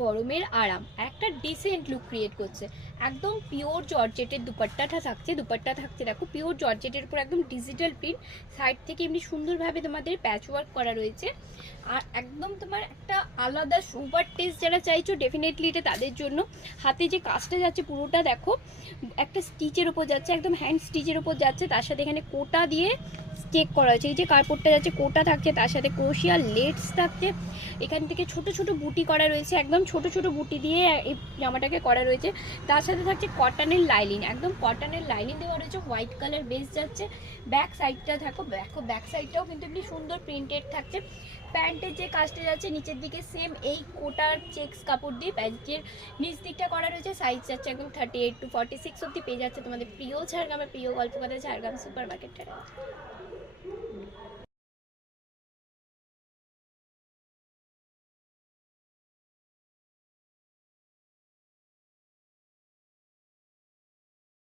গরমের আরাম, একটা ডিসেন্ট লুক ক্রিয়েট করছে। একদম পিওর জর্জেটের দুপাট্টাটা থাকছে, দুপাট্টা থাকছে দেখো পিওর জর্জেটের উপর একদম ডিজিটাল প্রিন্ট, সাইড থেকে এমনি সুন্দরভাবে তোমাদের প্যাচ ওয়ার্ক করা রয়েছে। আর একদম তোমার একটা আলাদা সুপার টেস্ট যারা চাইছো ডেফিনেটলি এটা তাদের জন্য। হাতে যে কাজটা যাচ্ছে পুরোটা দেখো একটা স্টিচের ওপর যাচ্ছে, একদম হ্যান্ড স্টিচের ওপর যাচ্ছে, তার সাথে এখানে কোটা দিয়ে চেক করা হয়েছে। এই যে কাপড়টা যাচ্ছে কোটা থাকছে, তার সাথে ক্রোশিয়া লেটস থাকছে, এখান থেকে ছোট ছোট বুটি করা রয়েছে, একদম ছোট ছোট বুটি দিয়ে এই জামাটাকে করা রয়েছে। তার সাথে থাকছে কটনের লাইলিং, একদম কটনের লাইলিং দেওয়া রয়েছে, হোয়াইট কালার বেস যাচ্ছে। ব্যাক সাইডটা দেখো, দেখো ব্যাক সাইডটাও কিন্তু এমনি সুন্দর প্রিন্টেড থাকছে। প্যান্টের যে কাজটা যাচ্ছে নিচের দিকে সেম এই কোটার চেক্স কাপড় দিয়ে প্যান্টের নিচ দিকটা করা রয়েছে। সাইজ যাচ্ছে একদম 38 to 46 অব্দি পেয়ে যাচ্ছে তোমাদের প্রিয় ঝাড়গ্রামের প্রিয় গল্পকথা ঝাড়গ্রাম সুপার মার্কেটটা।